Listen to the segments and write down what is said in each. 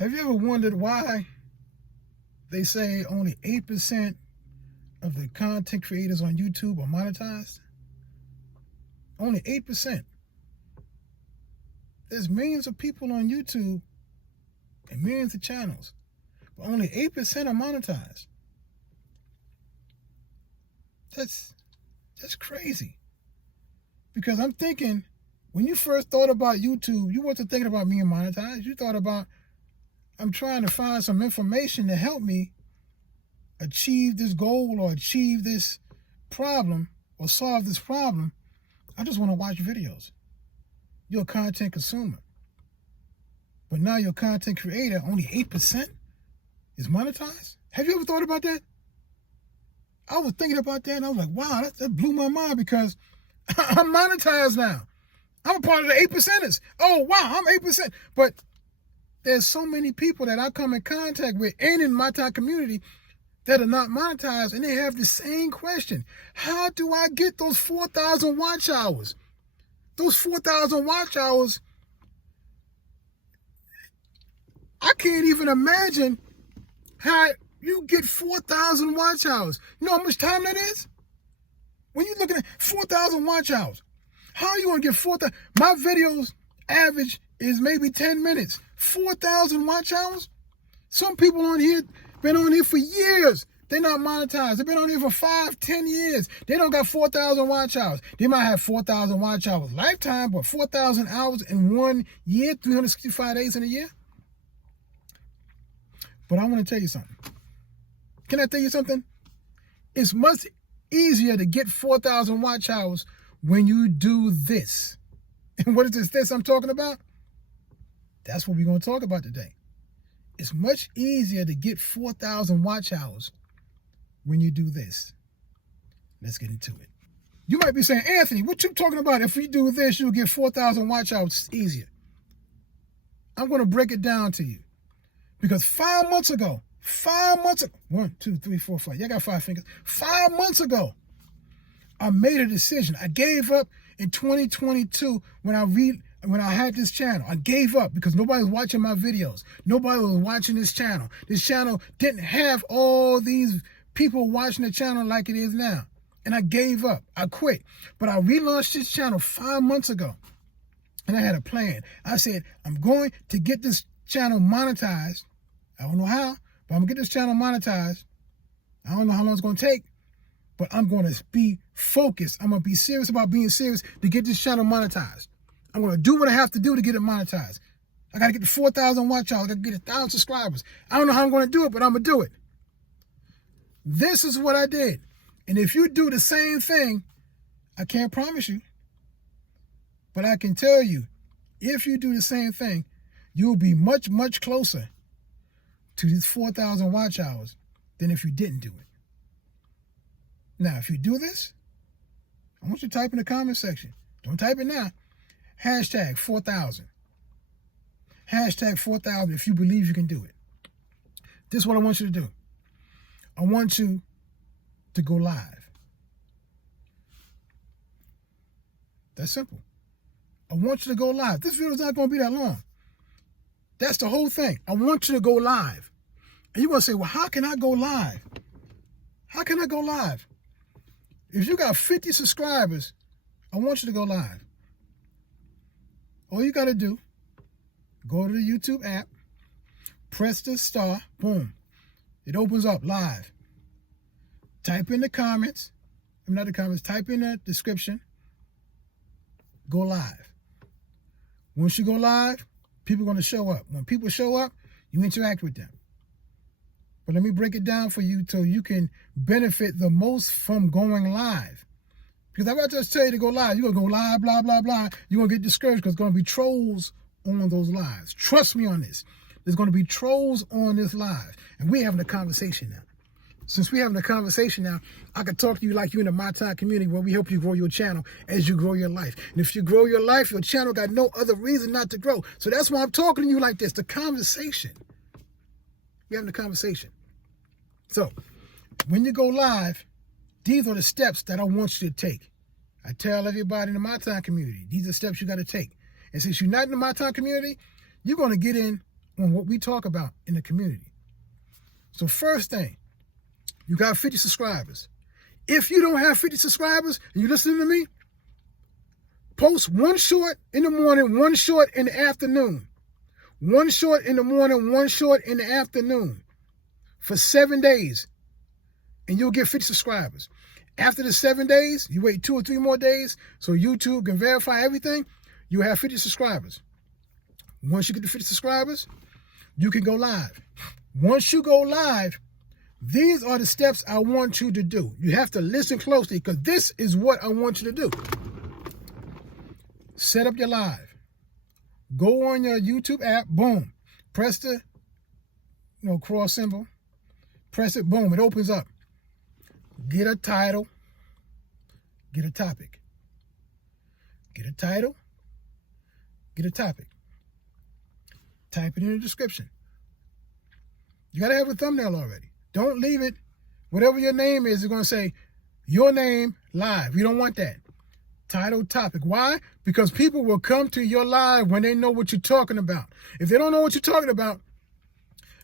Have you ever wondered why they say only 8% of the content creators on YouTube are monetized? Only 8%. There's millions of people on YouTube and millions of channels, but only 8% are monetized. That's crazy. Because I'm thinking, when you first thought about YouTube, you wasn't thinking about being monetized. You thought about, I'm trying to find some information to help me achieve this goal or achieve this problem or solve this problem. I just want to watch videos. You're a content consumer. But now you're a content creator, only 8% is monetized? Have you ever thought about that? I was thinking about that and I was like, wow, that blew my mind because I'm monetized now. I'm a part of the 8%ers. Oh, wow, I'm 8%. But there's so many people that I come in contact with and in my T.I.M.E community that are not monetized, and they have the same question. How do I get those 4,000 watch hours? Those 4,000 watch hours, I can't even imagine how you get 4,000 watch hours. You know how much time that is? When you're looking at 4,000 watch hours, how are you going to get 4,000? My videos average is maybe 10 minutes. 4,000 watch hours? Some people on here been on here for years. They're not monetized. They've been on here for 5, 10 years. They don't got 4,000 watch hours. They might have 4,000 watch hours lifetime, but 4,000 hours in 1 year, 365 days in a year? But I want to tell you something. Can I tell you something? It's much easier to get 4,000 watch hours when you do this. And what is this I'm talking about? That's what we're going to talk about today. It's much easier to get 4,000 watch hours when you do this. Let's get into it. You might be saying, Anthony, what you talking about? If you do this, you'll get 4,000 watch hours. It's easier. I'm going to break it down to you. Because 5 months ago, 1, 2, 3, 4, 5. Y'all got 5 fingers. 5 months ago, I made a decision. I gave up in 2022 when I had this channel. I gave up because nobody was watching my videos. Nobody was watching this channel. This channel didn't have all these people watching the channel like it is now. And I gave up. I quit. But I relaunched this channel 5 months ago. And I had a plan. I said, I'm going to get this channel monetized. I don't know how, but I'm going to get this channel monetized. I don't know how long it's going to take, but I'm going to be focused. I'm going to be serious about being serious to get this channel monetized. I'm going to do what I have to do to get it monetized. I got to get to 4,000 watch hours. I got to get 1,000 subscribers. I don't know how I'm going to do it, but I'm going to do it. This is what I did. And if you do the same thing, I can't promise you, but I can tell you, if you do the same thing, you'll be much, much closer to these 4,000 watch hours than if you didn't do it. Now, if you do this, I want you to type in the comment section. Don't type it now. Hashtag 4,000. Hashtag 4,000 if you believe you can do it. This is what I want you to do. I want you to go live. That's simple. I want you to go live. This video is not going to be that long. That's the whole thing. I want you to go live. And you're going to say, well, how can I go live? How can I go live? If you got 50 subscribers, I want you to go live. All you got to do, go to the YouTube app, press the star, boom. It opens up live. Type in the comments. Not the comments. Type in the description. Go live. Once you go live, people are going to show up. When people show up, you interact with them. But let me break it down for you so you can benefit the most from going live. Because if I just tell you to go live, you're going to go live, blah, blah, blah. You're going to get discouraged because there's going to be trolls on those lives. Trust me on this. There's going to be trolls on this live. And we're having a conversation now. Since we're having a conversation now, I can talk to you like you're in the My T.I.M.E community where we help you grow your channel as you grow your life. And if you grow your life, your channel got no other reason not to grow. So that's why I'm talking to you like this, the conversation. We're having a conversation. So when you go live, these are the steps that I want you to take. I tell everybody in the My T.I.M E community, these are steps you got to take. And since you're not in the My T.I.M E community, you're going to get in on what we talk about in the community. So first thing, you got 50 subscribers. If you don't have 50 subscribers and you're listening to me, post one short in the morning, one short in the afternoon. One short in the morning, one short in the afternoon for 7 days, and you'll get 50 subscribers. After the 7 days, you wait 2 or 3 more days so YouTube can verify everything, you have 50 subscribers. Once you get to 50 subscribers, you can go live. Once you go live, these are the steps I want you to do. You have to listen closely because this is what I want you to do. Set up your live. Go on your YouTube app, boom. Press the cross symbol. Press it, boom, it opens up. Get a title. Get a topic. Get a title. Get a topic. Type it in the description. You got to have a thumbnail already. Don't leave it. Whatever your name is, it's going to say your name live. You don't want that. Title, topic. Why? Because people will come to your live when they know what you're talking about. If they don't know what you're talking about,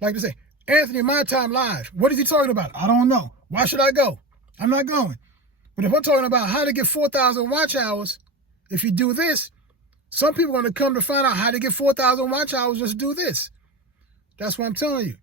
like they say, Anthony, My T.I.M.E live. What is he talking about? I don't know. Why should I go? I'm not going. But if I'm talking about how to get 4,000 watch hours, if you do this, some people are going to come to find out how to get 4,000 watch hours, just do this. That's what I'm telling you.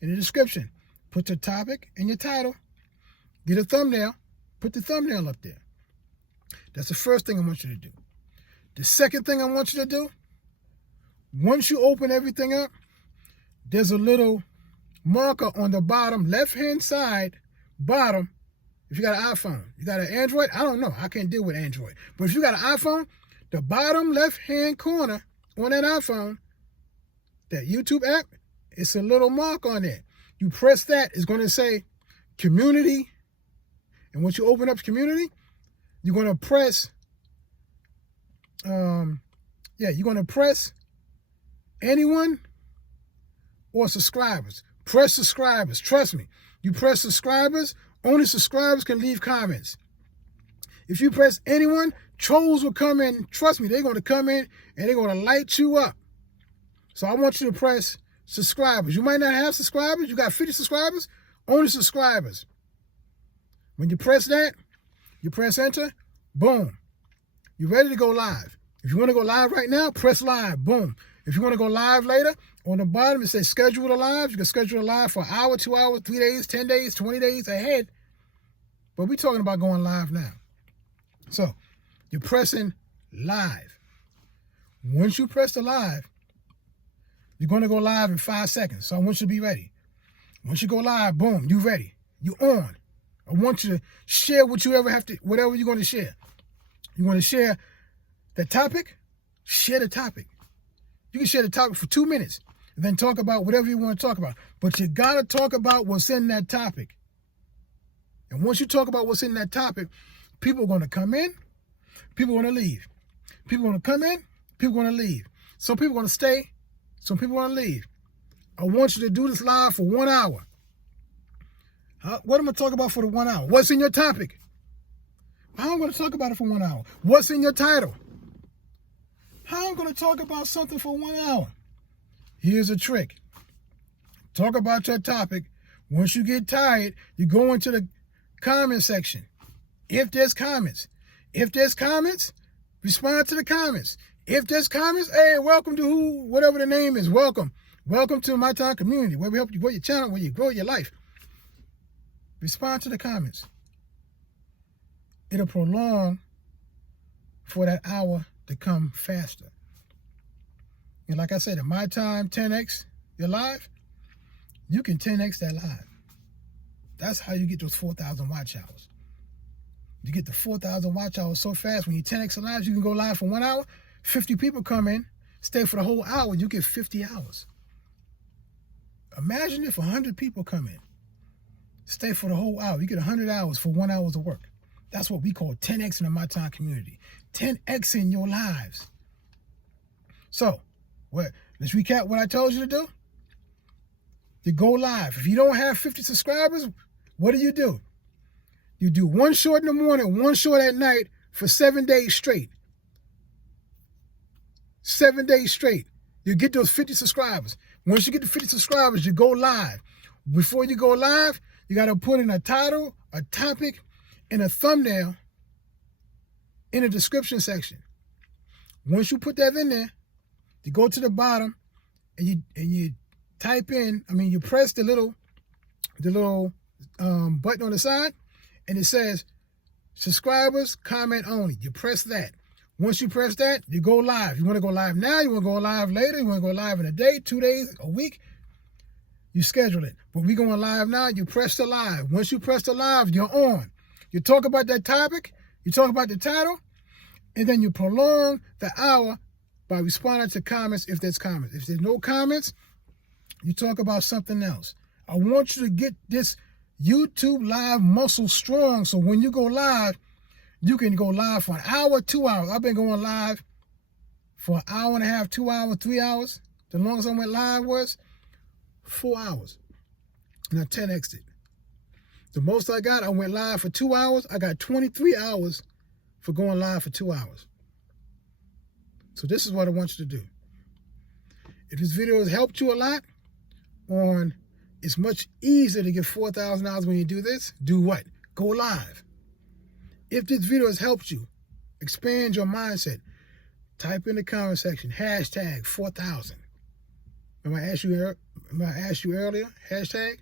In the description, put your topic and your title. Get a thumbnail. Put the thumbnail up there. That's the first thing I want you to do. The second thing I want you to do, once you open everything up, there's a little marker on the bottom left-hand side, bottom. If you got an iPhone, you got an Android, I don't know. I can't deal with Android. But if you got an iPhone, the bottom left-hand corner on that iPhone, that YouTube app, it's a little mark on there. You press that, it's going to say community. And once you open up community, you're going to press, anyone or subscribers. Press subscribers. Trust me. You press subscribers, only subscribers can leave comments. If you press anyone, trolls will come in. Trust me, they're going to come in and they're going to light you up. So I want you to press subscribers. You might not have subscribers. You got 50 subscribers, only subscribers. When you press that, you press enter, boom. You're ready to go live. If you want to go live right now, press live, boom. If you want to go live later, on the bottom it says schedule a live. You can schedule a live for an hour, 2 hours, 3 days, 10 days, 20 days ahead. But we're talking about going live now. So you're pressing live. Once you press the live, you're going to go live in 5 seconds. So I want you to be ready. Once you go live, boom, you're ready. You're on. I want you to share whatever you're going to share. You want to share the topic? Share the topic. You can share the topic for 2 minutes and then talk about whatever you want to talk about. But you got to talk about what's in that topic. And once you talk about what's in that topic, people are going to come in, people are going to leave. People are going to come in, people are going to leave. Some people are going to stay, some people are going to leave. I want you to do this live for 1 hour. What am I talking about for the 1 hour? What's in your topic? How am I going to talk about it for 1 hour? What's in your title? How am I going to talk about something for 1 hour? Here's a trick. Talk about your topic. Once you get tired, you go into the comment section. If there's comments, respond to the comments. If there's comments, hey, welcome to whatever the name is. Welcome to My T.I.M.E community, where we help you grow your channel, where you grow your life. Respond to the comments. It'll prolong for that hour to come faster. And like I said, at My T.I.M.E 10X your live, you can 10X that live. That's how you get those 4,000 watch hours. You get the 4,000 watch hours so fast. When you 10X live, you can go live for 1 hour. 50 people come in, stay for the whole hour, you get 50 hours. Imagine if 100 people come in, stay for the whole hour. You get 100 hours for 1 hour of work. That's what we call 10X in the My T.I.M.E community. 10X in your lives. So, let's recap what I told you to do. You go live. If you don't have 50 subscribers, what do? You do one short in the morning, one short at night for 7 days straight. 7 days straight. You get those 50 subscribers. Once you get to 50 subscribers, you go live. Before you go live, you got to put in a title, a topic, and a thumbnail in the description section. Once you put that in there, you go to the bottom and you type in, you press the little button on the side, and it says subscribers, comment only. You press that. Once you press that, you go live. You want to go live now, you want to go live later, you want to go live in a day, 2 days, a week, you schedule it. But we going live now, you press the live. Once you press the live, you're on. You talk about that topic, you talk about the title, and then you prolong the hour by responding to comments if there's comments. If there's no comments, you talk about something else. I want you to get this YouTube live muscle strong, so when you go live, you can go live for an hour, 2 hours. I've been going live for an hour and a half, 2 hours, 3 hours. The longest I went live was 4 hours. And I 10x'd it. The most I went live for 2 hours. I got 23 hours for going live for 2 hours. So this is what I want you to do. If this video has helped you a lot on it's much easier to get $4,000 when you do this, do what? Go live. If this video has helped you expand your mindset, type in the comment section, hashtag 4,000. Remember I asked you earlier, hashtag?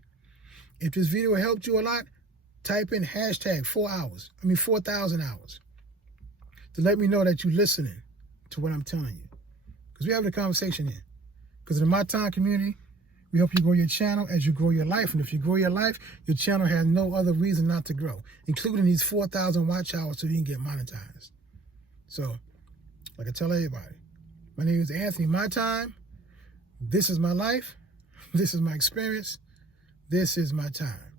If this video helped you a lot, type in hashtag 4,000 hours. To let me know that you're listening to what I'm telling you. Because we're having a conversation here. Because in the My T.I.M.E community, we help you grow your channel as you grow your life. And if you grow your life, your channel has no other reason not to grow, including these 4,000 watch hours so you can get monetized. So, like I tell everybody, my name is Anthony, My T.I.M.E. This is my life. This is my experience. This is my time.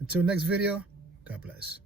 Until next video, God bless.